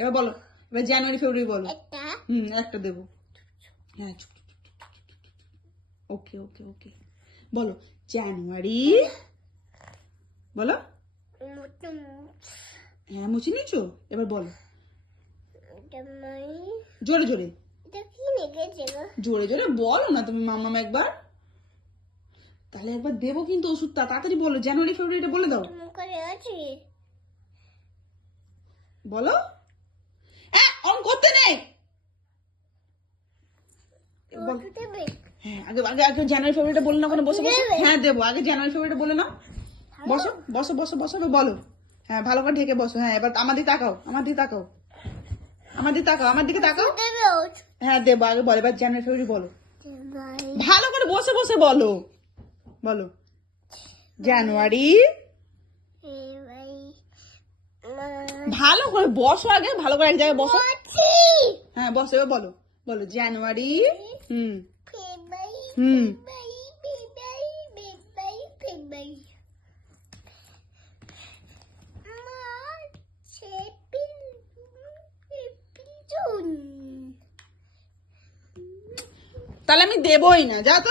এবার বলো, এবার জানুয়ারি ফেব্রুয়ারি বলো। একটা দেবো। হ্যাঁ, ওকে ওকে ওকে, বলো জানুয়ারি, বলো। হ্যাঁ, মুছে নিয়েছো, এবার বলো জোরে জোরে, জোরে জোরে বলো না তুমি মাম্মাম একবার, তাহলে একবার দেবো কিন্তু ওষুধটা, তাড়াতাড়ি বলো জানুয়ারি ফেব্রুয়ারিটা বলে দাও, বলো। অন করতে নেই। হ্যাঁ, আগে আগে আগে জানুয়ারি ফেব্রুয়ারিটা বলে না, কোনো বসে বসে। হ্যাঁ দেবো, আগে জানুয়ারি ফেব্রুয়ারিটা বলে না, বসো বসো বসো বসো, এবার বলো। হ্যাঁ, ভালো করে ঢেকে বসো। হ্যাঁ, এবার আমার দিকে তাকাও, আমার দিকে তাকাও, আমার দিকে তাকাও, আমার দিকে তাকাও। হ্যাঁ দেবো, আগে বলো, এবার জানুয়ারি ফেব্রুয়ারি বলো, ভালো করে বসে বসে বলো, বলো জানুয়ারি। ভালো করে বসো, আগে ভালো করে এক জায়গায় বসো। হ্যাঁ বসো, এবার বলো, বলো জানুয়ারি। হুম হুম তাহলে আমি দেবই না, যা তো।